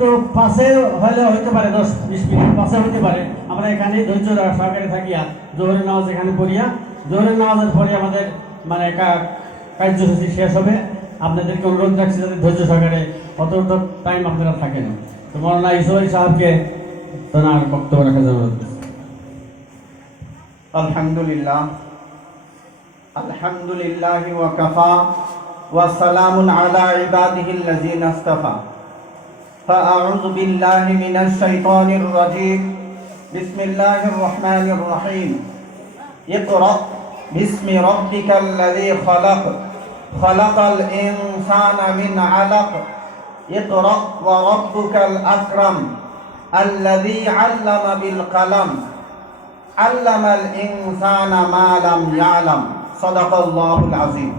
তো পাশে হলে হইতে পারে 10-20 মিনিট পাশে হইতে পারে। আমরা এখানে ধৈর্য সহকারে থাকিয়া জোহরের নামাজ এখানে পড়িয়া জোহরের নামাজের পরে আমাদের মানে কার্যসূচি শেষ হবে। আপনাদেরকে অনুরোধ রাখছি যাতে ধৈর্য সহকারে অতটা টাইম আপনারা থাকেন। তো মৌলানা ইউসুফ আলী সাহেবকে তার বক্তব্য রাখার জন্য অনুরোধ। আলহামদুলিল্লাহ আলহামদুলিল্লাহি ওয়া কাফা ওয়া সালামুন আলা ইবাদিহিল্লাযিনা ইসতাফা। ফাআউযু বিল্লাহি মিনাশ শাইতানির রাজীম। বিসমিল্লাহির রহমানির রহিম। ইকরা বিসমি রাব্বিকাল্লাযী খালাক খালাকাল ইনসানা মিন আলাক। ইকরা ওয়া রাব্বুকাল আকরাম আল্লাযী আল্লামা বিল কলম আল্লামাল ইনসানা মা লাম ইয়ালাম। সাদাকাল্লাহুল আযীম।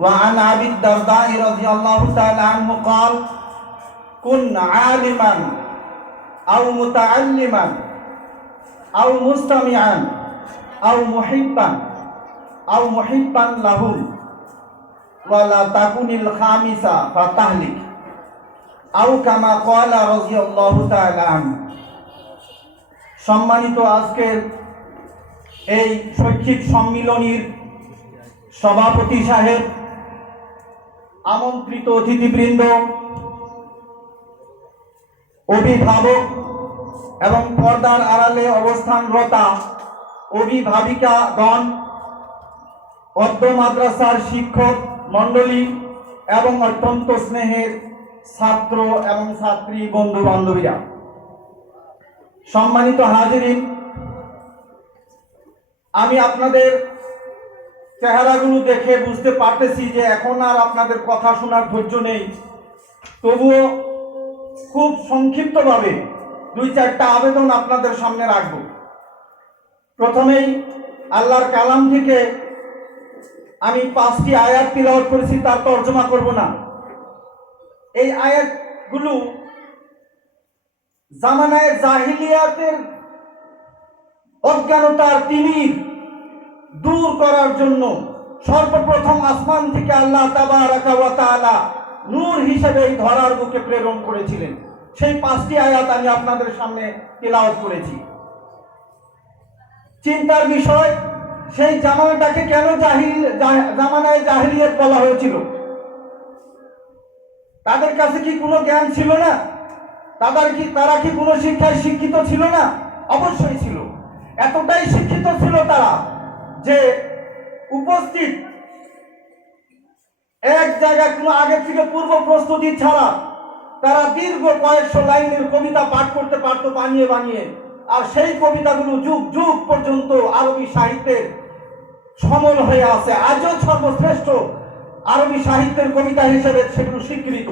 ওয়া আন আবি দারদাই রাদিয়াল্লাহু তাআলা আনহু قال কুন আলিমান আও মুতাআল্লিমান আও মুস্তামিআন আও মুহিব্বান লাহুম ওয়া লা তাকুনিল খামিসা ফাতাহলিক আও কামা ক্বালা রাদিয়াল্লাহু তাআলা আনহু। সম্মানিত আজকের এই শৈক্ষিক সম্মিলনীর সভাপতি সাহেব, আমন্ত্রিত অতিথিবৃন্দ, অভিভাবক এবং পর্দার আড়ালে অবস্থানরতা অভিভাবিকাগণ, অদ্য মাদ্রাসার শিক্ষক মণ্ডলী এবং অত্যন্ত স্নেহের ছাত্র এবং ছাত্রী বন্ধু বান্ধবীরা, সম্মানিত হাজিরিন, আমি আপনাদের চেহারাগুলো দেখে বুঝতে পারতেছি যে এখন আর আপনাদের কথা শোনার ধৈর্য নেই। তবুও খুব সংক্ষিপ্তভাবে 2-4টা আবেদন আপনাদের সামনে রাখব। প্রথমেই আল্লাহর কালাম থেকে আমি 5টি আয়াত তিলাওয়াত করেছি, তার তর্জমা করব না। এই আয়াতগুলো জামানায়ে জাহিলিয়াতের অজ্ঞানতার তিমির দূর করার জন্য সর্বপ্রথম আসমান থেকে আল্লাহ তাবারাকা ওয়া তাআলা নূর হিসেবে এই ধরার বুকে প্রেরণ করেছিলেন। সেই 5টি আয়াত আমি আপনাদের সামনে তিলাওয়াত করেছি। চিন্তার বিষয়, সেই জামানাটাকে কেন জামানায়ে জাহিলিয়াত বলা হয়েছিল? তাদের কাছে কি কোনো জ্ঞান ছিল না? তারা কি কোনো শিক্ষায় শিক্ষিত ছিল না? অবশ্যই ছিল। এতটাই শিক্ষিত ছিল তারা যে উপস্থিত এক জায়গায় কোনো আগে থেকে পূর্ব প্রস্তুতি ছাড়া তারা দীর্ঘ কয়েকশো লাইনের কবিতা পাঠ করতে পারতো বানিয়ে বানিয়ে। আর সেই কবিতাগুলো যুগ যুগ পর্যন্ত আরবি সাহিত্যের সমল হয়ে আছে। আজও সর্বশ্রেষ্ঠ আরবি সাহিত্যের কবিতা হিসেবে সেগুলো স্বীকৃত।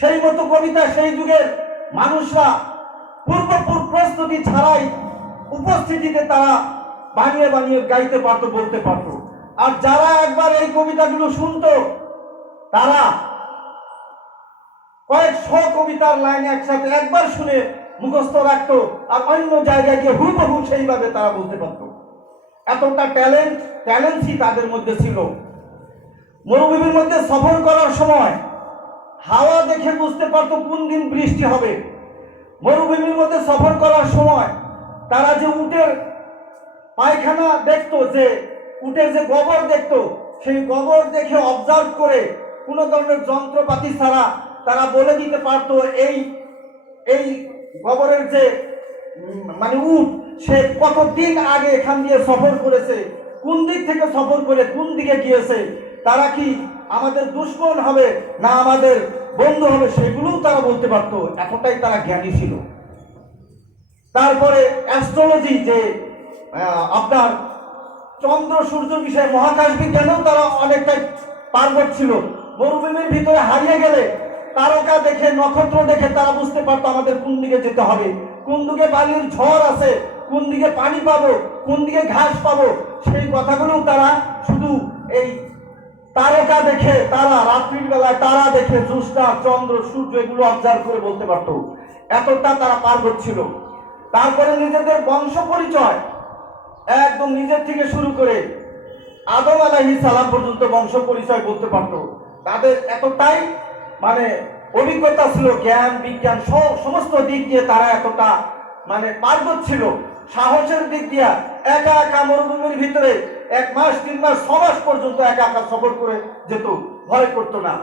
সেই মতো কবিতা সেই যুগের মানুষরা পূর্ব প্রস্তুতি ছাড়াই উপস্থিতিতে তারা বানিয়ে বানিয়ে গাইতে পারতো, বলতে পারতো। আর যারা একবার এই কবিতাগুলো শুনতো তারা কয়েকশো কবিতার লাইন একসাথে একবার শুনে মুখস্থ রাখতো, আর অন্য জায়গায় গিয়ে হুবহু সেইভাবে তারা বলতে পারতো। এতটা ট্যালেন্টই তাদের মধ্যে ছিল। মরুভূমির মধ্যে সফর করার সময় হাওয়া দেখে বুঝতে পারতো কোন দিন বৃষ্টি হবে। মরুভূমির মধ্যে সফর করার সময় তারা যে উটের পায়খানা দেখতো, যে উটের যে গোবর দেখতো, সেই গোবর দেখে অবজার্ভ করে কোনো ধরনের যন্ত্রপাতি ছাড়া তারা বলে দিতে পারতো এই গোবরের যে মানে উট, সে কতদিন আগে এখান দিয়ে সফর করেছে, কোন দিক থেকে সফর করে কোন দিকে গিয়েছে, তারা কি আমাদের দুশ্মন হবে না আমাদের বন্ধু হবে, সেগুলোও তারা বলতে পারতো। এতটাই তারা জ্ঞানী ছিল। তারপরে অ্যাস্ট্রোলজি, যে আপনার চন্দ্র সূর্য বিষয়ে মহাকাশ বিজ্ঞানেও তারা অনেকটাই পারদর্শী ছিল। মরুভূমির ভিতরে হারিয়ে গেলে তারকা দেখে, নক্ষত্র দেখে তারা বুঝতে পারতো আমাদের কোন দিকে যেতে হবে, কোন দিকে বালির ঝড় আছে, কোন দিকে পানি পাবো, কোন দিকে ঘাস পাবো। সেই কথাগুলোও তারা শুধু এই তারকা দেখে, তারা রাত্রির বেলায় তারা দেখে জ্যোৎস্না, চন্দ্র, সূর্য এগুলো অবজার্ভ করে বলতে পারতো। এতটা তারা পারদর্শী ছিল। তারপরে নিজেদের বংশ পরিচয় একদম নিজের থেকে শুরু করে আদম আলাইহিস সালাম পর্যন্ত বংশ পরিচয় বলতে পারতো। তাদের এতটাই মানে অভিজ্ঞতা ছিল, জ্ঞান বিজ্ঞান সমস্ত দিক দিয়ে তারা এতটা মানে পারদর্শ ছিল। সাহসের দিক দিয়ে একা একা মরুভূমির ভিতরে 1 মাস 3 মাস 6 মাস পর্যন্ত একা একা সফর করে যেত, ভয় করতো না।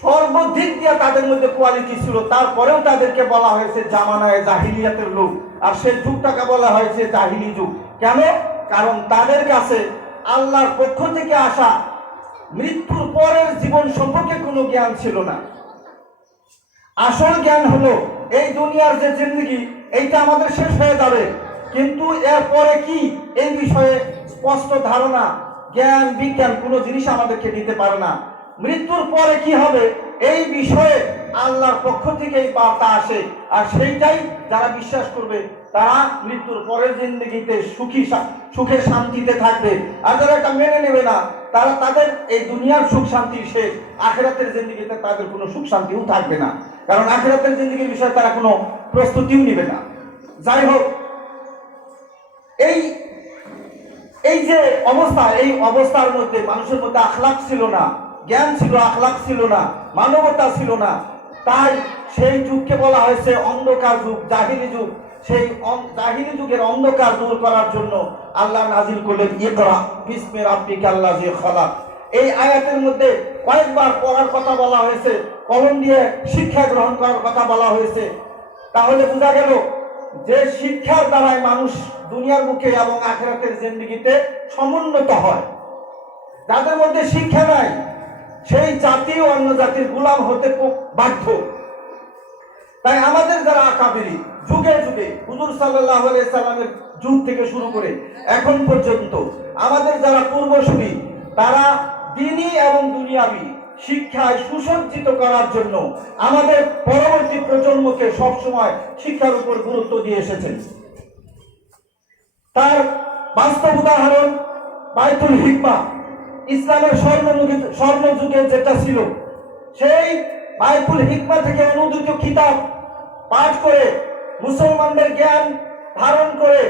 সর্বদিক দিয়ে তাদের মধ্যে কোয়ালিটি ছিল। তারপরেও তাদেরকে বলা হয়েছে জামানায়ে জাহিলিয়াতের লোক, আর সেই যুগটাকে বলা হয়েছে জাহিলি যুগ। কেন? কারণ তাদের কাছে আল্লাহর পক্ষ থেকে আসা মৃত্যুর পরের জীবন সম্পর্কে কোনো জ্ঞান ছিল না। আসল জ্ঞান হলো এই দুনিয়ার যে জিন্দগি, এইটা আমাদের শেষ হয়ে যাবে, কিন্তু এর পরে কি এই বিষয়ে স্পষ্ট ধারণা জ্ঞান বিজ্ঞান কোনো জিনিস আমাদেরকে দিতে পারে না। মৃত্যুর পরে কি হবে এই বিষয়ে আল্লাহর পক্ষ থেকে এই বার্তা আসে, আর সেইটাই যারা বিশ্বাস করবে তারা মৃত্যুর পরের জিন্দগিতে সুখে শান্তিতে থাকবে। আর যারা এটা মেনে নেবে না, তারা তাদের এই দুনিয়ার সুখ শান্তি শেষ, আখিরাতের জিন্দগিতে তাদের কোনো সুখ শান্তিও থাকবে না, কারণ আখিরাতের জিন্দগির বিষয়ে তারা কোনো প্রস্তুতিও নেবে না। যাই হোক, এই যে অবস্থা, এই অবস্থার মধ্যে মানুষের মধ্যে আখলাক ছিল না, জ্ঞান ছিল, আখলাক ছিল না, মানবতা ছিল না। তাই সেই যুগকে বলা হয়েছে অন্ধকার যুগ, জাহিলি যুগ। সেই জাহিলি যুগের অন্ধকার দূর করার জন্য আল্লাহ নাজিল করলেন ইকরা বিসমি রাব্বিকাল্লাযী খালাক। এই আয়াতের মধ্যে কয়েকবার পড়ার কথা বলা হয়েছে, কলম দিয়ে শিক্ষা গ্রহণ করার কথা বলা হয়েছে। তাহলে বোঝা গেল যে শিক্ষার দ্বারাই মানুষ দুনিয়ার মুখে এবং আখিরাতের জিন্দেগিতে সমুন্নত হয়। যাদের মধ্যে শিক্ষা নাই সেই জাতি অন্য জাতির গোলাম হতে বাধ্য। তাই আমাদের যারা আকাবিরি যুগে যুগে হুজুর সাল্লাল্লাহু আলাইহি সাল্লামের যুগ থেকে শুরু করে এখন পর্যন্ত আমাদের যারা পূর্বসূরি, তারা দ্বীনি এবং দুনিয়াবি শিক্ষায় সুসজ্জিত করার জন্য আমাদের পরবর্তী প্রজন্মকে সবসময় শিক্ষার উপর গুরুত্ব দিয়ে এসেছেন। তার বাস্তব উদাহরণ বাইতুল হিকমা, ইসলামের স্বর্ণযুগে যেটা ছিল, সেই বাইতুল হিকমা থেকে অনুদিত কিতাব পাঠ করে মুসলমানদের জ্ঞান ধারণ করে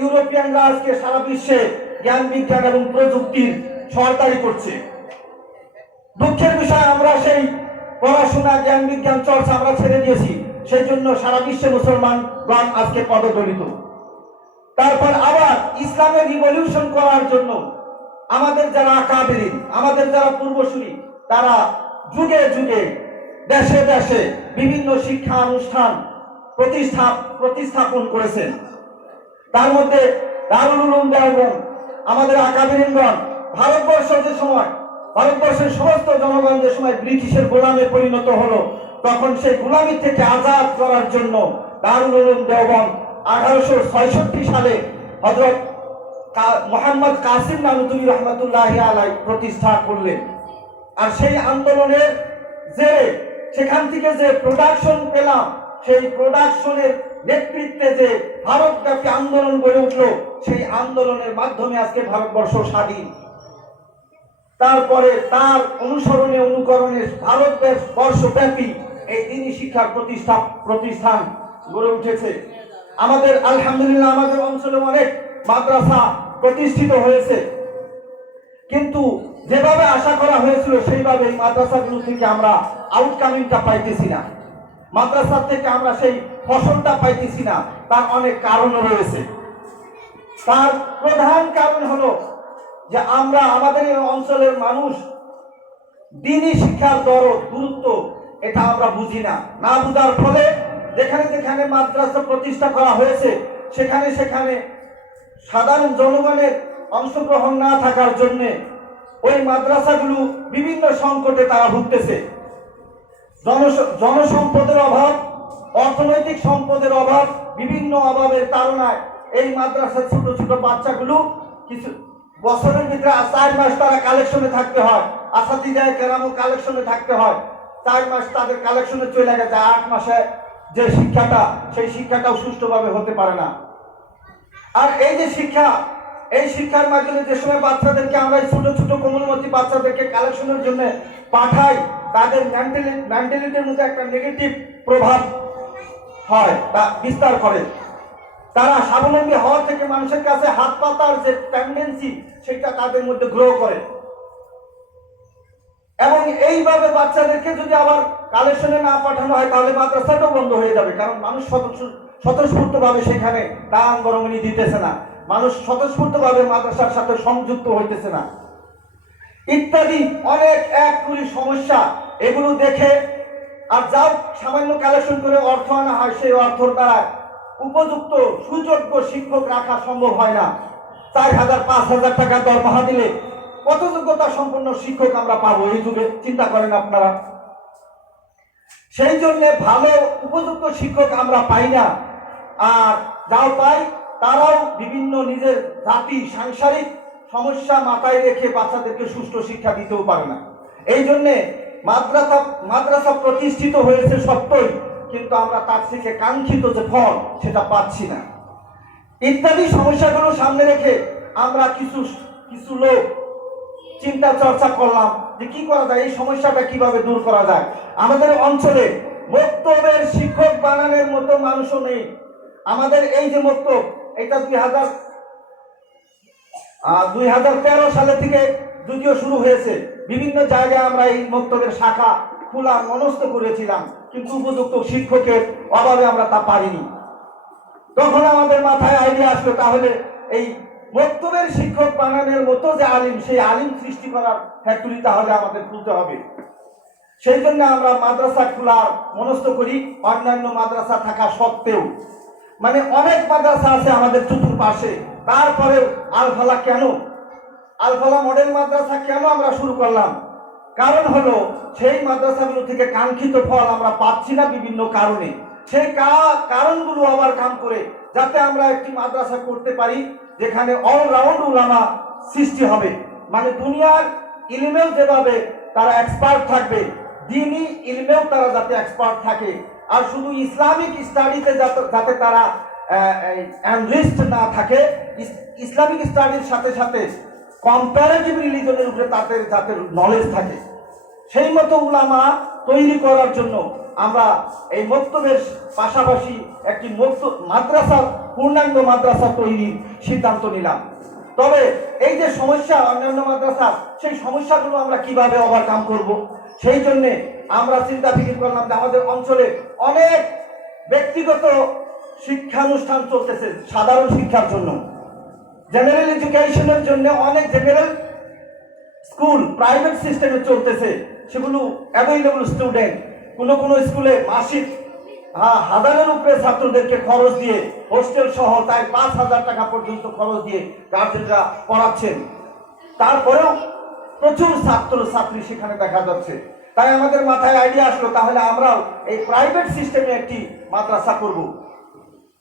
ইউরোপিয়ানরা আজকে সারা বিশ্বে জ্ঞান বিজ্ঞান এবং প্রযুক্তির সরকারি করছে। দুঃখের বিষয়, আমরা সেই পড়াশোনা জ্ঞান বিজ্ঞান চর্চা আমরা ছেড়ে দিয়েছি, সেই জন্য সারা বিশ্বে মুসলমানগণ আজকে পদদলিত। তারপর আবার ইসলামের রিভলিউশন করার জন্য আমাদের যারা আকাবিরিন, আমাদের যারা পূর্বসূরি, তারা যুগে যুগে দেশে দেশে বিভিন্ন শিক্ষা অনুষ্ঠান প্রতিস্থাপন করেছেন। তার মধ্যে দারুল উলুম দেওবন্দ, আমাদের আকাবিরিনগণ ভারতবর্ষের সমস্ত জনগণ যে সময় ব্রিটিশের গোলামে পরিণত হলো, তখন সেই গোলামি থেকে আজাদ করার জন্য দারুল উলুম দেওবন্দ 1866 সালে হযরত মোহাম্মদ কাসিম নানুতুবি রহমাতুল্লাহি আলাইহি প্রতিষ্ঠা করলেন। আর সেই আন্দোলনের যে সেখান থেকে যে প্রোডাকশন পেলাম, সেই প্রোডাকশনের নেতৃত্বে যে ভারতব্যাপী আন্দোলন গড়ে উঠলো, সেই আন্দোলনের মাধ্যমে আজকে ভারতবর্ষ স্বাধীন। তারপরে তার অনুকরণে ভারতবর্ষব্যাপী এই দ্বীনি শিক্ষার প্রতিষ্ঠান গড়ে উঠেছে। আমাদের আলহামদুলিল্লাহ আমাদের অঞ্চলে অনেক মাদ্রাসা প্রতিষ্ঠিত হয়েছে, কিন্তু যেভাবে আশা করা হয়েছিল সেইভাবে এই মাদ্রাসাগুলো থেকে আমরা আউটকামিংটা পাইতেছি না, মাদ্রাসা থেকে আমরা সেই ফসলটা পাইতেছি না। তার অনেক কারণ রয়েছে। তার প্রধান কারণ হলো যে আমাদের এই অঞ্চলের মানুষ দ্বীনি শিক্ষার গুরুত্ব এটা আমরা বুঝি না। না বুঝার ফলে যেখানে যেখানে মাদ্রাসা প্রতিষ্ঠা করা হয়েছে, সেখানে সেখানে সাধারণ জনগণের অংশগ্রহণ না থাকার জন্য ওই মাদ্রাসাগুলো বিভিন্ন সংকটে তারা ভুগতেছে। জনসম্পদের অভাব, অর্থনৈতিক সম্পদের অভাব, বিভিন্ন অভাবের তাড়নায় এই মাদ্রাসার ছোট ছোট বাচ্চাগুলো কিছু বছরের ভিতরে 4 মাস তারা কালেকশনে থাকতে হয়, আসাতিজায়ে কেরামও কালেকশনে থাকতে হয়। 4 মাস তাদের কালেকশনে চলে গেছে, 8 মাসে যে শিক্ষাটা, সেই শিক্ষাটাও সুষ্ঠুভাবে হতে পারে না। আর এই যে শিক্ষা, এই শিক্ষার মাধ্যমে যে সময় বাচ্চাদেরকে আমরা ছোট ছোট কোমলমতি বাচ্চাদেরকে কালেকশনের জন্য পাঠাই, তাদের মেন্টালিটির মধ্যে একটা নেগেটিভ প্রভাব হয় বা বিস্তার করে। তারা স্বাবলম্বী হওয়া থেকে মানুষের কাছে হাত পাতার যে টেন্ডেন্সি, সেটা তাদের মধ্যে গ্রো করে। এবং এইভাবে বাচ্চাদেরকে যদি আবার কালেকশনে না পাঠানো হয় তাহলে মাদ্রাসাটাও বন্ধ হয়ে যাবে, কারণ মানুষ স্বতঃস্ফূর্তভাবে সেখানে দান বরঙণি দিতেছে না, মানুষ স্বতঃস্ফূর্তভাবে মাদ্রাসার সাথে সংযুক্ত হইতেছে না, ইত্যাদি অনেক এক কুড়ি সমস্যা। এগুলো দেখে আর যাও সামান্য কালেকশন করে অর্থ আনা হয়, সেই অর্থর দ্বারা উপযুক্ত সুযোগ্য শিক্ষক রাখা সম্ভব হয় না। 4,000-5,000 টাকা দরমহা দিলে কত যোগ্যতা সম্পন্ন শিক্ষক আমরা পাবো এই যুগে? চিন্তা করেন আপনারা। সেই জন্য ভালো উপযুক্ত শিক্ষক আমরা পাই না, আর যাও পাই তারাও বিভিন্ন নিজের জাতি সাংসারিক সমস্যা মাথায় রেখে বাচ্চাদেরকে সুষ্ঠু শিক্ষা দিতেও পারে না। এই জন্যে মাদ্রাসা প্রতিষ্ঠিত হয়েছে সত্যই, কিন্তু আমরা তার থেকে কাঙ্ক্ষিত যে ফল সেটা পাচ্ছি না। ইত্যাদি সমস্যাগুলো সামনে রেখে আমরা কিছু লোক চিন্তা চর্চা করলাম যে কি করা যায়, এই সমস্যাটা কিভাবে দূর করা যায়। আমাদের অঞ্চলে মক্তবের শিক্ষক বানানোর মতো মানুষও নেই। আমাদের এই যে মক্তব, এটা 2013 সালে থেকে যদিও শুরু হয়েছে, বিভিন্ন জায়গায় আমরা এই মক্তবের শাখা খোলার মনস্থ করেছিলাম, কিন্তু উপযুক্ত শিক্ষকের অভাবে আমরা তা পারিনি। তখন আমাদের মাথায় আইডিয়া আসলো, তাহলে এই মক্তবের শিক্ষক বানানোর মতো যে আলিম, সেই আলিম সৃষ্টি করার ফ্যাক্টরি তাহলে আমাদের খুলতে হবে। সেই জন্য আমরা মাদ্রাসা খোলার মনস্থ করি, অন্যান্য মাদ্রাসা থাকা সত্ত্বেও। মানে অনেক মাদ্রাসা আছে আমাদের চতুর্পাশে, তারপরেও আলফালা কেন, আলফালা মডেল মাদ্রাসা কেন আমরা শুরু করলাম? কারণ হলো সেই মাদ্রাসাগুলো থেকে কাঙ্ক্ষিত ফল আমরা পাচ্ছি না বিভিন্ন কারণে। সেই কারণগুলো আবার কাম করে যাতে আমরা একটি মাদ্রাসা করতে পারি যেখানে অলরাউন্ড উলামা সৃষ্টি হবে। মানে দুনিয়ার ইলমেও যেভাবে তারা এক্সপার্ট থাকবে, দ্বীনি ইলমেও তারা যাতে এক্সপার্ট থাকে, আর শুধু ইসলামিক স্টাডিতে যাতে তারা অ্যানলিস্ট না থাকে, ইসলামিক স্টাডির সাথে সাথে কম্পারেটিভ রিলিজনের উপরে তাদের যাতে নলেজ থাকে, সেই মতো উলামা তৈরি করার জন্য আমরা এই মক্তবের পাশাপাশি একটি পূর্ণাঙ্গ মাদ্রাসা তৈরির সিদ্ধান্ত নিলাম। তবে এই যে সমস্যা অন্যান্য মাদ্রাসা, সেই সমস্যাগুলো আমরা কিভাবে ওভারকাম করব, সেই জন্য আমরা চিন্তা ফিকির করলাম যে আমাদের অঞ্চলে অনেক ব্যক্তিগত শিক্ষানুষ্ঠান চলতেছে সাধারণ শিক্ষার জন্য, জেনারেল এডুকেশনের জন্য অনেক জেনারেল স্কুল প্রাইভেট সিস্টেমে চলতেছে, সেগুলো অ্যাভেলেবল স্টুডেন্ট। কোনো স্কুলে মাসিক হাজারের উপরে ছাত্রদেরকে খরচ দিয়ে হোস্টেল সহ তাই 5,000 টাকা পর্যন্ত খরচ দিয়ে গার্জেনরা পড়াচ্ছেন, তারপরেও প্রচুর ছাত্রী সেখানে দেখা যাচ্ছে। তাই আমাদের মাথায় আইডিয়া আসলো, তাহলে আমরাও এই প্রাইভেট সিস্টেমে একটি মাদ্রাসা করব।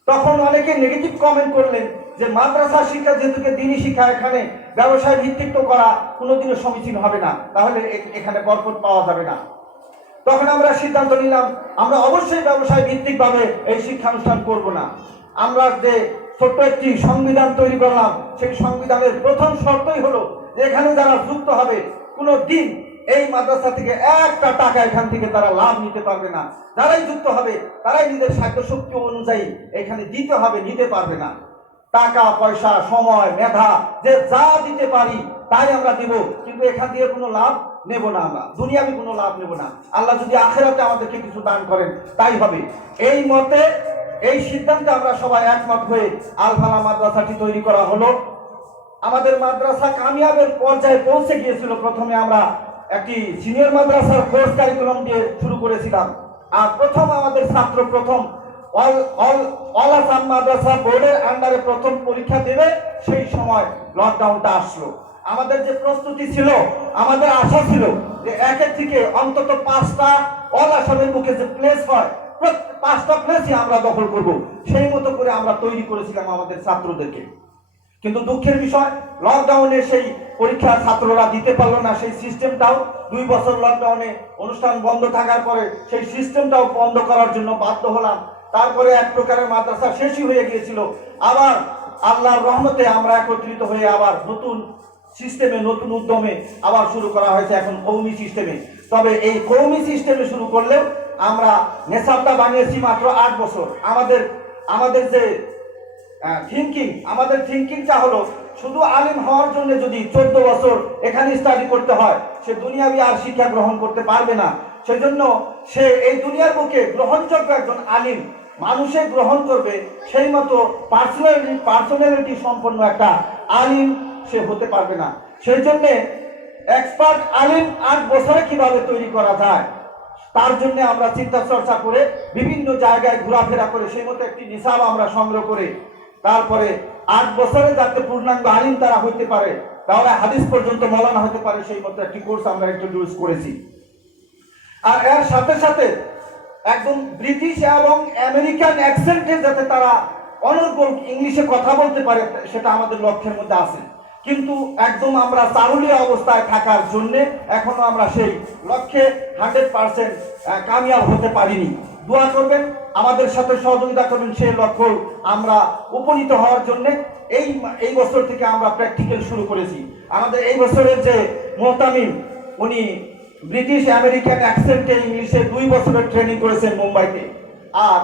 তখন অনেকে নেগেটিভ কমেন্ট করলেন যে মাদ্রাসা শিক্ষা যেহেতু দ্বীনি শিক্ষা, এখানে ব্যবসায় ভিত্তিক করা কোনোদিনও সমীচীন হবে না, তাহলে এখানে বরকত পাওয়া যাবে না। তখন আমরা সিদ্ধান্ত নিলাম আমরা অবশ্যই ব্যবসায় ভিত্তিক ভাবে এই শিক্ষানুষ্ঠান করব না। আমরা যে ছোট্ট একটি সংবিধান তৈরি করলাম, সেই সংবিধানের প্রথম শর্তই হলো যে এখানে যারা যুক্ত হবে কোনো দিন এই মাদ্রাসা থেকে একটা টাকা এখান থেকে তারা লাভ নিতে পারবে না। যারাই যুক্ত হবে তারাই নিজের সাধ্যশক্তি অনুযায়ী এখানে দিতে হবে, নিতে পারবে না। টাকা পয়সা সময় মেধা যে যা দিতে পারি তাই আমরা দিব, কিন্তু এখান দিয়ে কোনো লাভ নেব না, আমরা দুনিয়াবি কোনো লাভ নেব না। আল্লাহ যদি আখিরাতে আমাদেরকে কিছু দান করেন তাই হবে। এই মতে এই সিদ্ধান্তে আমরা সবাই একমত হয়ে আলফালা মাদ্রাসাটি তৈরি করা হলো। আমাদের মাদ্রাসা কামিয়াবের পর্যায়ে পৌঁছে গিয়েছিল। প্রথমে আমরা একটি সিনিয়র মাদ্রাসার কোর্স কারিকুলাম দিয়ে শুরু করেছিলাম, আর আমাদের ছাত্র অল আসাম মাদ্রাসা বোর্ডের আন্ডারে প্রথম পরীক্ষা দেবে, সেই সময় লকডাউনটা আসলো। আমাদের যে প্রস্তুতি ছিল, আমাদের আশা ছিল যে একের থেকে অন্তত 5টা অল আসামের মুখে যে প্লেস হয়, 5টা প্লেসই আমরা দখল করব, সেই মতো করে আমরা তৈরি করেছিলাম আমাদের ছাত্রদেরকে। কিন্তু দুঃখের বিষয়, লকডাউনে সেই পরীক্ষা ছাত্ররা দিতে পারলো না। সেই সিস্টেমটাও 2 বছর লকডাউনে অনুষ্ঠান বন্ধ থাকার পরে সেই সিস্টেমটাও বন্ধ করার জন্য বাধ্য হলাম। তারপরে এক প্রকারের মাদ্রাসা শেষই হয়ে গিয়েছিল। আবার আল্লাহর রহমতে আমরা একত্রিত হয়ে আবার নতুন সিস্টেমে, নতুন উদ্যমে আবার শুরু করা হয়েছে এখন কওমি সিস্টেমে। তবে এই কওমি সিস্টেমে শুরু করলেও আমরা নেশাবটা বানিয়েছি মাত্র 8 বছর। আমাদের যে থিঙ্কিংটা হলো শুধু আলিম হওয়ার জন্য যদি 14 বছর এখানে স্টাডি করতে হয়, সে দুনিয়াবি আর শিক্ষা গ্রহণ করতে পারবে না। সেজন্য সে এই দুনিয়ার বুকে গ্রহণযোগ্য একজন আলিম মানুষে গ্রহণ করবে, সেই মতো পার্সোনালিটি সম্পন্ন একটা আলিম সে হতে পারবে না। সেই জন্য এক্সপার্ট আলিম 8 বছরে কিভাবে তৈরি করা যায়, তার জন্য আমরা চিন্তা চর্চা করে বিভিন্ন জায়গায় ঘোরাফেরা করে সেই মতো একটি নিসাব আমরা সংগ্রহ করে তারপরে 8 বছরে যাতে পূর্ণাঙ্গ আলিম তারা হইতে পারে, তাহলে হাদিস পর্যন্ত মৌলানা হতে পারে, সেই মতো একটি কোর্স আমরা ইন্ট্রোডিউস করেছি। আর এর সাথে সাথে একদম ব্রিটিশ এবং আমেরিকান অ্যাকসেন্টে যাতে তারা অনর্গল ইংলিশে কথা বলতে পারে, সেটা আমাদের লক্ষ্যের মধ্যে আছে। কিন্তু একদম আমরা চারুলিয়া অবস্থায় থাকার জন্য এখনো আমরা সেই লক্ষ্যে 100% কামিয়াব হতে পারিনি। দোয়া করবেন, আমাদের সাথে সহযোগিতা করবেন সেই লক্ষ্য আমরা উপনীত হওয়ার জন্য। এই বছর থেকে আমরা প্র্যাকটিক্যাল শুরু করেছি। আমাদের এই বছরের যে মোহতামিম, উনি ব্রিটিশ আমেরিকান অ্যাকসেন্টে ইংলিশে 2 বছরের ট্রেনিং করেছেন মুম্বাইতে, আর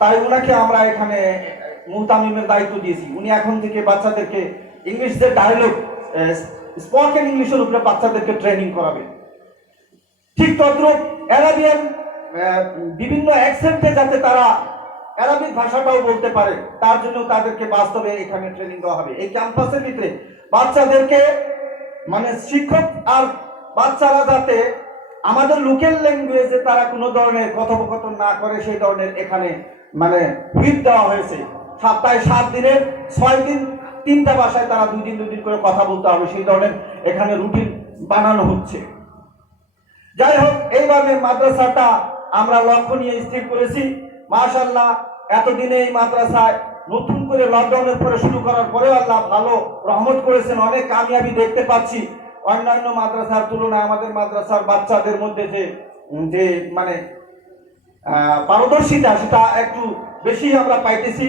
তাই ওনাকে আমরা এখানে মুহতামিমের দায়িত্ব দিয়েছি। উনি এখন থেকে বাচ্চাদেরকে ইংলিশ যে ডায়লগ, স্পোকেন ইংলিশের উপরে বাচ্চাদেরকে ট্রেনিং করাবে। ঠিক তদ্রুপ অ্যারাবিয়ান বিভিন্ন অ্যাকসেন্টে যাতে তারা অ্যারাবিক ভাষাটাও বলতে পারে, তার জন্য তাদেরকে বাস্তবে এখানে ট্রেনিং দেওয়া হবে। এই ক্যাম্পাসের ভিতরে বাচ্চাদেরকে মানে শিক্ষক আর বাচ্চারা যাতে আমাদের লোকাল ল্যাঙ্গুয়েজে তারা কোনো ধরনের কথোপকথন না করে, সেই ধরনের এখানে মানে হুইপ দেওয়া হয়েছে। সপ্তাহে 7 দিনের 6 দিন 3টা ভাষায় তারা 2 দিন করে কথা বলতে হবে, সেই ধরনের এখানে রুটিন বানানো হচ্ছে। যাই হোক, এইভাবে মাদ্রাসাটা আমরা লক্ষ্য নিয়ে স্থির করেছি। মাশাআল্লাহ, এতদিনে এই মাদ্রাসায় নতুন করে লকডাউনের পরে শুরু করার পরেও আল্লাহ ভালো রহমত করেছেন, অনেক কামিয়াবি দেখতে পাচ্ছি। অন্যান্য মাদ্রাসার তুলনায় আমাদের মাদ্রাসার বাচ্চাদের মধ্যে যে মানে পারদর্শিতা, সেটা একটু বেশি আমরা পাইতেছি।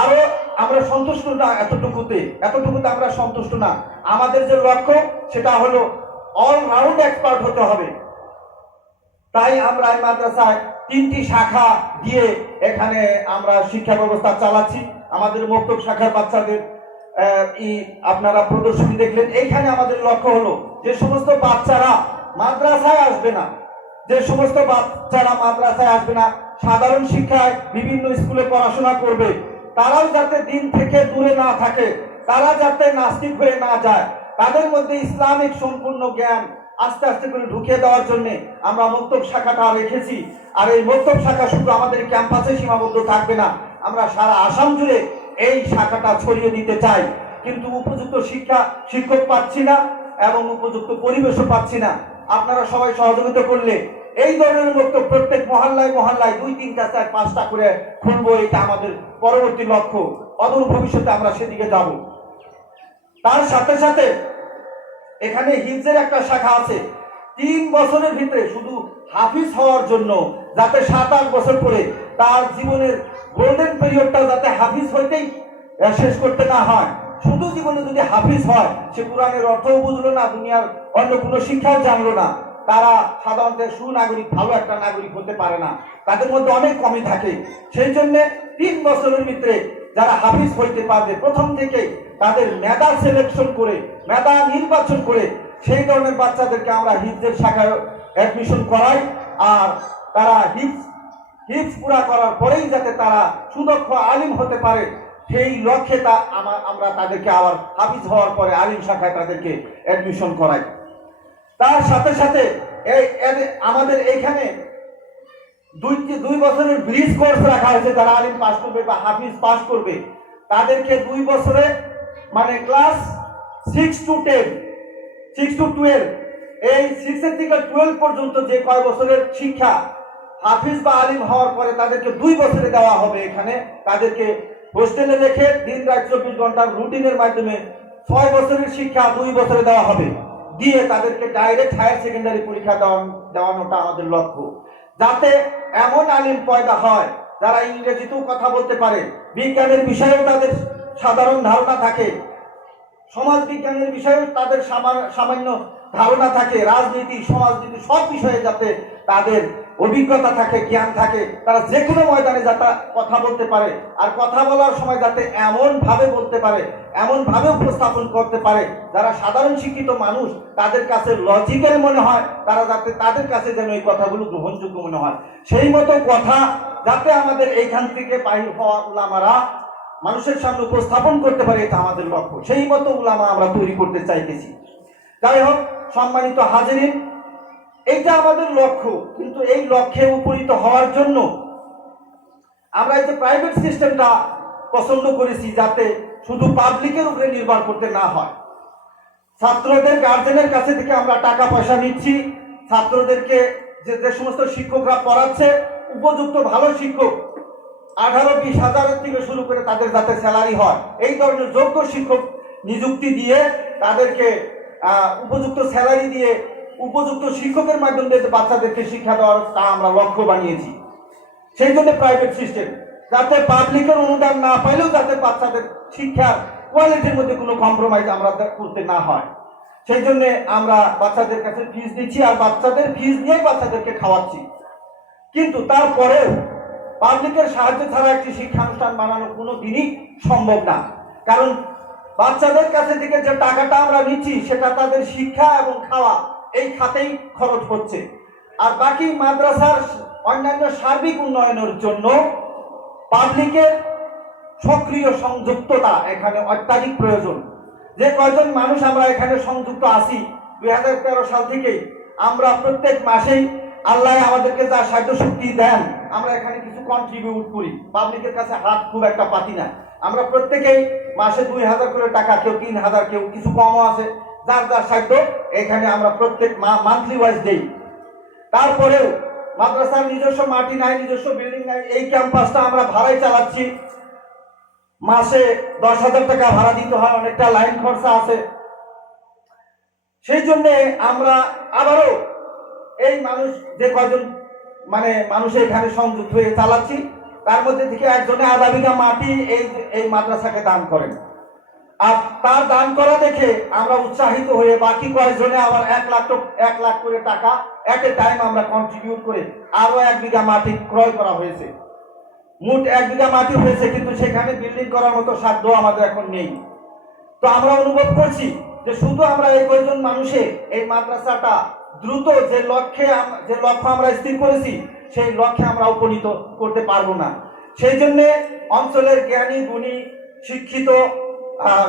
আরো আমরা সন্তুষ্ট না, এতটুকুতে আমরা সন্তুষ্ট না। আমাদের যে লক্ষ্য সেটা হলো অল রাউন্ড এক্সপার্ট হতে হবে। তাই আমরা এই মাদ্রাসায় 3টি শাখা দিয়ে এখানে আমরা শিক্ষা ব্যবস্থা চালাচ্ছি। আমাদের মক্তব শাখার বাচ্চাদের আপনারা প্রদর্শনী দেখলেন। এইখানে আমাদের লক্ষ্য হলো যে সমস্ত বাচ্চারা মাদ্রাসায় আসবে না, সাধারণ শিক্ষায় বিভিন্ন স্কুলে পড়াশোনা করবে, তারাও যাতে দিন থেকে দূরে না থাকে, তারা যাতে নাস্তিক হয়ে না যায়, তাদের মধ্যে ইসলামিক সম্পূর্ণ জ্ঞান আস্তে আস্তে করে ঢুকিয়ে দেওয়ার জন্য আমরা মক্তব শাখাটা রেখেছি। আর এই মক্তব শাখা শুধু আমাদের ক্যাম্পাসে সীমাবদ্ধ থাকবে না, আমরা সারা আসাম জুড়ে এই শাখাটা ছড়িয়ে দিতে চাই। কিন্তু উপযুক্ত শিক্ষক পাচ্ছি না এবং উপযুক্ত পরিবেশও পাচ্ছি না। আপনারা সবাই সহযোগিতা করলে এই ধরনের মক্তব প্রত্যেক মহল্লায় 2, 3, 4, 5টা করে খুলবো। এটা আমাদের পরবর্তী লক্ষ্য, অদূর ভবিষ্যতে আমরা সেদিকে যাব। তার সাথে সাথে এখানে হিফজের একটা শাখা আছে। 3 বছরের ভিতরে শুধু হাফিজ হওয়ার জন্য, যাতে 7-8 বছর পরে তার জীবনের গোল্ডেন পিরিয়ডটা যাতে হাফিজ হইতেই শেষ করতে না হয়। শুধু জীবনে যদি হাফিজ হয়, সে কোরআনের অর্থও বুঝলো না, দুনিয়ার অন্য কোনো শিক্ষাও জানলো না, তারা সাধারণত সুনাগরিক, ভালো একটা নাগরিক হতে পারে না। তাদের মধ্যে অনেক কমই থাকে। সেই জন্য 3 বছরের ভিতরে যারা হাফিজ হইতে পারবে, প্রথম থেকে তাদের মেধা সিলেকশন করে, মেধা নির্বাচন করে সেই ধরনের বাচ্চাদেরকে আমরা হিফজের শাখায় অ্যাডমিশন করাই। আর তারা হিফজ পুরা করার পরেই যাতে তারা সুদক্ষ আলিম হতে পারে, সেই লক্ষ্যে আমরা তাদেরকে আবার হাফিজ হওয়ার পরে আলিম শাখায় তাদেরকে অ্যাডমিশন করাই। তার সাথে সাথে আমাদের এইখানে 2 বছরের ব্রিজ কোর্স রাখা হয়েছে। যারা আলিম পাস করবে বা হাফিজ পাস করবে, তাদেরকে 2 বছরে মানে ক্লাস 6 to 12, এই 6 থেকে 12 পর্যন্ত যে কয় বছরের শিক্ষা হাফিজ বা আলিম হওয়ার পরে তাদেরকে 2 বছরে দেওয়া হবে। এখানে তাদেরকে হোস্টেলে রেখে দিন রাত 24 ঘন্টার রুটিনের মাধ্যমে 6 বছরের শিক্ষা 2 বছরে দেওয়া হবে, দিয়ে তাদেরকে ডাইরেক্ট হায়ার সেকেন্ডারি পরীক্ষা দেওয়ানোটা আমাদের লক্ষ্য। যাতে এমন আলিম পয়দা হয় যারা ইংরেজিতেও কথা বলতে পারে, বিজ্ঞানের বিষয়েও তাদের সাধারণ ধারণা থাকে, সমাজ বিজ্ঞানের বিষয়েও তাদের সামান্য ধারণা থাকে, রাজনীতি, সমাজনীতি সব বিষয়ে যাতে তাদের অভিজ্ঞতা থাকে, জ্ঞান থাকে, তারা যে কোনো ময়দানে যাতে কথা বলতে পারে, আর কথা বলার সময় যাতে এমনভাবে বলতে পারে, এমনভাবে উপস্থাপন করতে পারে যারা সাধারণ শিক্ষিত মানুষ তাদের কাছে লজিক্যাল মনে হয়, তারা যাতে তাদের কাছে যেন এই কথাগুলো গ্রহণযোগ্য মনে হয়, সেই মতো কথা যাতে আমাদের এইখান থেকে বাহির হওয়া উলামারা মানুষের সামনে উপস্থাপন করতে পারে, এটা আমাদের লক্ষ্য। সেই মতো উলামা আমরা তৈরি করতে চাইতেছি। যাই হোক, সম্মানিত হাজিরিন, এইটা আমাদের লক্ষ্য। কিন্তু এই লক্ষ্যে উপনীত হওয়ার জন্য আমরা এই যে প্রাইভেট সিস্টেমটা পছন্দ করেছি, যাতে শুধু পাবলিকের উপরে নির্ভর করতে না হয়। ছাত্রদের গার্জেনের কাছে থেকে আমরা টাকা পয়সা নিচ্ছি, ছাত্রদেরকে যে সমস্ত শিক্ষকরা পড়াচ্ছে উপযুক্ত ভালো শিক্ষক 18-20 হাজারের থেকে শুরু করে তাদের যাতে স্যালারি হয়, এই ধরনের যোগ্য শিক্ষক নিযুক্তি দিয়ে তাদেরকে উপযুক্ত স্যালারি দিয়ে উপযুক্ত শিক্ষকের মাধ্যমে বাচ্চাদেরকে শিক্ষা দেওয়ার তা আমরা লক্ষ্য বানিয়েছি। সেই জন্য প্রাইভেট সিস্টেম, যাতে পাবলিকের অনুদান না পাইলেও যাতে বাচ্চাদের শিক্ষার কোয়ালিটির মধ্যে কোনো কম্প্রোমাইজ আমরা করতে না হয়, সেই জন্য আমরা বাচ্চাদের কাছে ফিস দিচ্ছি, আর বাচ্চাদের ফিস নিয়েই বাচ্চাদেরকে খাওয়াচ্ছি। কিন্তু তারপরেও পাবলিকের সাহায্য ছাড়া একটি শিক্ষানুষ্ঠান বানানো কোনো দিনই সম্ভব না। কারণ বাচ্চাদের কাছে থেকে যে টাকাটা আমরা নিচ্ছি সেটা তাদের শিক্ষা এবং খাওয়া এই খাতেই খরচ হচ্ছে, আর বাকি মাদ্রাসার অন্যান্য সার্বিক উন্নয়নের জন্য পাবলিকের সক্রিয় সংযুক্ততা এখানে অত্যাধিক প্রয়োজন। যে কয়জন মানুষ আমরা এখানে সংযুক্ত আছি 2013 সাল থেকে, আমরা প্রত্যেক মাসেই আল্লাহ আমাদেরকে যা সাহায্য শক্তি দেন আমরা এখানে কিছু কন্ট্রিবিউট করি, পাবলিকের কাছে হাত খুব একটা পাতি না। আমরা প্রত্যেকেই মাসে 2000 করে টাকা, কেউ 3000, কেউ কিছু কমও আছে, যার যার সাহায্য এখানে আমরা প্রত্যেক মান্থলি ওয়াইজ দেই। তারপরেও মাদ্রাসার নিজস্ব মাটি নাই, নিজস্ব বিল্ডিং নাই, এই ক্যাম্পাসটা আমরা ভাড়ায় চালাচ্ছি, মাসে 10,000 টাকা ভাড়া দিতে হয়, অনেকটা লাইন খরচা আছে। সেই জন্য আমরা আবারও এই মানুষ যে কয়জন মানুষ এখানে সংযুক্ত হয়ে চালাচ্ছি, তার মধ্যে থেকে একজনে 1/2 বিঘা মাটি এই মাদ্রাসাকে দান করেন, আর তার দান করা দেখে আমরা উৎসাহিত হয়ে বাকি কয়েকজনে আবার 1 লাখ করে টাকা এট এ টাইম আমরা কন্ট্রিবিউট করে আরো 1 বিঘা মাটি ক্রয় করা হয়েছে। মোট 1 বিঘা মাটি হয়েছে, কিন্তু সেখানে বিল্ডিং করার মতো সাধ্য আমাদের এখন নেই। তো আমরা অনুভব করছি যে শুধু আমরা এই কয়েকজন মানুষে এই মাদ্রাসাটা দ্রুত যে লক্ষ্য আমরা স্থির করেছি সেই লক্ষ্যে আমরা উপনীত করতে পারবো না। সেই জন্য অঞ্চলের জ্ঞানী গুণী শিক্ষিত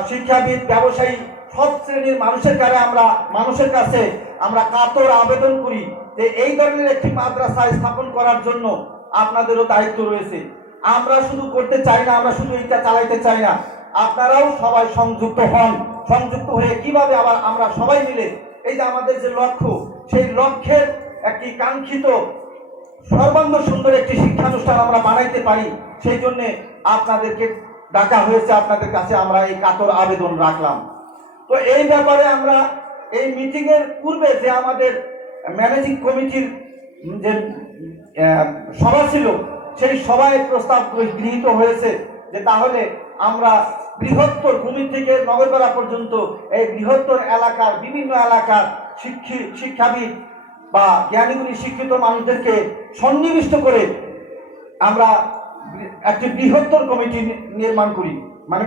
শিক্ষাবিদ ব্যবসায়ী সব শ্রেণীর মানুষের কাছে আমরা কাতর আবেদন করি যে এই ধরনের একটি মাদ্রাসা স্থাপন করার জন্য আপনাদেরও দায়িত্ব রয়েছে। আমরা শুধু করতে চাই না, আমরা শুধু এটা চালাইতে চাই না, আপনারাও সবাই সংযুক্ত হন। সংযুক্ত হয়ে কিভাবে আবার আমরা সবাই মিলে এই যে আমাদের যে লক্ষ্য, সেই লক্ষ্যের একটি কাঙ্ক্ষিত সর্বাঙ্গ সুন্দর একটি শিক্ষানুষ্ঠান আমরা বানাইতে পারি, সেই জন্য আপনাদেরকে ডাকা হয়েছে, আপনাদের কাছে আমরা এই কাতর আবেদন রাখলাম। তো এই ব্যাপারে আমরা এই মিটিং এর পূর্বে যে আমাদের ম্যানেজিং কমিটির যে সভা ছিল, সেই সভায় প্রস্তাব গৃহীত হয়েছে যে তাহলে আমরা বৃহত্তর ভূমি থেকে নগরপাড়া পর্যন্ত এই বৃহত্তর এলাকার বিভিন্ন এলাকার শিক্ষাবিদ বা জ্ঞানীগুণী শিক্ষিত মানুষদেরকে সন্নিবিষ্ট করে আমরা একটি বৃহত্তর কমিটি নির্মাণ করি,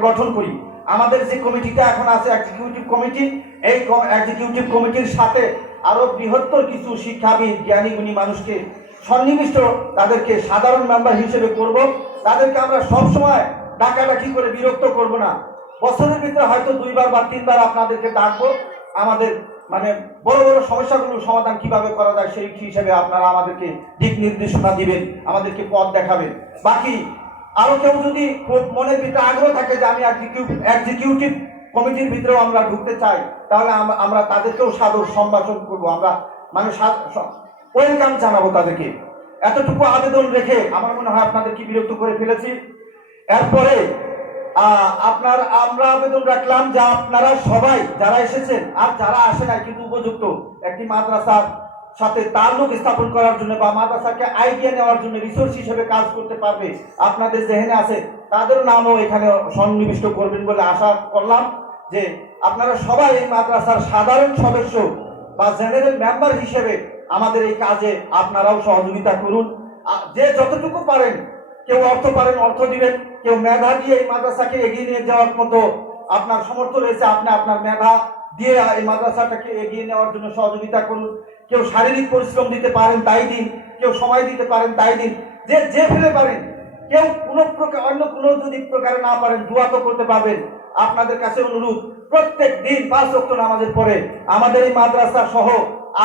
গঠন করি। আমাদের যে কমিটিটা এখন আছে এক্সিকিউটিভ কমিটি, এই এক্সিকিউটিভ কমিটির সাথে আরো বৃহত্তর কিছু শিক্ষাবিদ জ্ঞানীগুণী মানুষকে সন্নিবিষ্ট, তাদেরকে সাধারণ মেম্বার হিসেবে করব। তাদেরকে আমরা সবসময় ডাকাডাকি করে বিরক্ত করব না, বছরের ভিতরে হয়তো 2বার বা 3বার আপনাদেরকে ডাকবো। আমাদের বড় বড় সমস্যাগুলো সমাধান কিভাবে করা যায় সেই হিসেবে আপনারা আমাদেরকে দিক নির্দেশনা দিবেন, আমাদেরকে পথ দেখাবেন। বাকি আরো কেউ যদি খুব মনের ভিতরে আগ্রহ থাকে যে আমি এক্সিকিউটিভ কমিটির ভিতরেও আমরা ঢুকতে চাই, তাহলে আমরা তাদেরকেও সাদর সম্ভাষণ করবো, আমরা ওয়েলকাম জানাবো তাদেরকে। এতটুকু আবেদন রেখে আমার মনে হয় আপনাদের কি বিরক্ত করে ফেলেছি। এরপরে আমরা আবেদন রাখলাম যে আপনারা সবাই যারা এসেছেন আর যারা আসে নাই কিন্তু উপযুক্ত একটি মাদ্রাসার সাথে তাল্লুক স্থাপন করার জন্য বা মাদ্রাসাকে আইডিয়া নেওয়ার জন্য রিসোর্স হিসেবে কাজ করতে পারবে, আপনাদের যেখানে আছে তাদের নামও এখানে সন্নিবিষ্ট করবেন বলে আশা করলাম। যে আপনারা সবাই এই মাদ্রাসার সাধারণ সদস্য বা জেনারেল মেম্বার হিসেবে আমাদের এই কাজে আপনারাও সহযোগিতা করুন। যে যতটুকু পারেন, কেউ অর্থ পারেন অর্থ দিবেন, কেউ মেধা দিয়ে এই মাদ্রাসাকে এগিয়ে নিয়ে যাওয়ার মতো আপনার সামর্থ্য রয়েছে, আপনি আপনার মেধা দিয়ে এই মাদ্রাসাটাকে এগিয়ে নেওয়ার জন্য সহযোগিতা করুন। কেউ শারীরিক পরিশ্রম দিতে পারেন তাই দিন, কেউ সময় দিতে পারেন তাই দিন, যে যে ফেলে পারেন। কেউ কোনো প্রকার অন্য কোনো যদি প্রকারে না পারেন, দোয়া তো করতে পারবেন। আপনাদের কাছে অনুরোধ, প্রত্যেক দিন 5 ওয়াক্ত নামাজের পরে আমাদের এই মাদ্রাসা সহ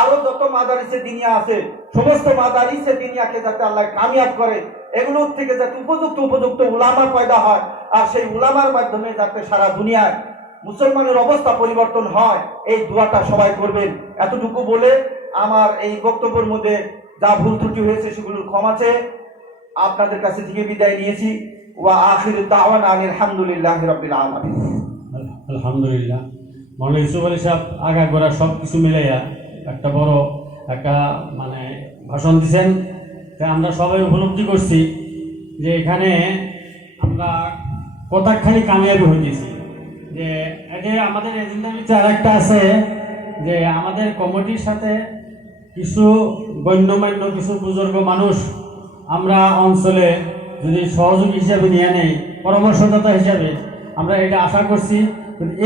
আরো যত মাদারিসে দিনিয়া আছে, সমস্ত মাদারিসে দিনিয়াকে যাতে আল্লাহ কামিয়াব করে, এগুলোর থেকে যাতে উপযুক্ত উলামা পয়দা হয়, আর সেই উলামার মাধ্যমে যাতে সারা দুনিয়ায় মুসলমানের অবস্থা পরিবর্তন হয়, এই দোয়াটা সবাই করবেন। এতটুকু বলে আমার এই বক্তব্যের মধ্যে যা ভুল ত্রুটি হয়েছে সেগুলোর ক্ষমা চেয়ে আপনাদের কাছে থেকে বিদায় নিয়েছি। ওয়া আখিরু দাওয়ানা আলহামদুলিল্লাহি রাব্বিল আলামিন। আলহামদুলিল্লাহ। মাওলানা ইউসুফ আলী সাহেব আগাগোড়া সব কিছু মিলাইয়া একটা বড় একটা মানে ভাষণ দিচ্ছেন। তা আমরা সবাই উপলব্ধি করছি যে এখানে আমরা কতখানি কামিয়াবি হয়েছি। যে এটা আমাদের এজেন্ডার ভিতরে আর একটা আছে যে আমাদের কমিটির সাথে কিছু গণ্যমান্য কিছু বুজুর্গ মানুষ আমরা অঞ্চলে যদি সহযোগী হিসাবে নিয়ে নেই, পরামর্শদাতা হিসাবে, আমরা এটা আশা করছি।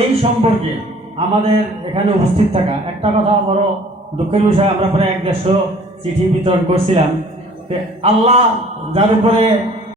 এই সম্পর্কে আমাদের এখানে উপস্থিত থাকা একটা কথা বড় দুঃখের বিষয়, আমরা প্রায় 150 চিঠি বিতরণ করছিলাম। আল্লাহ যার উপরে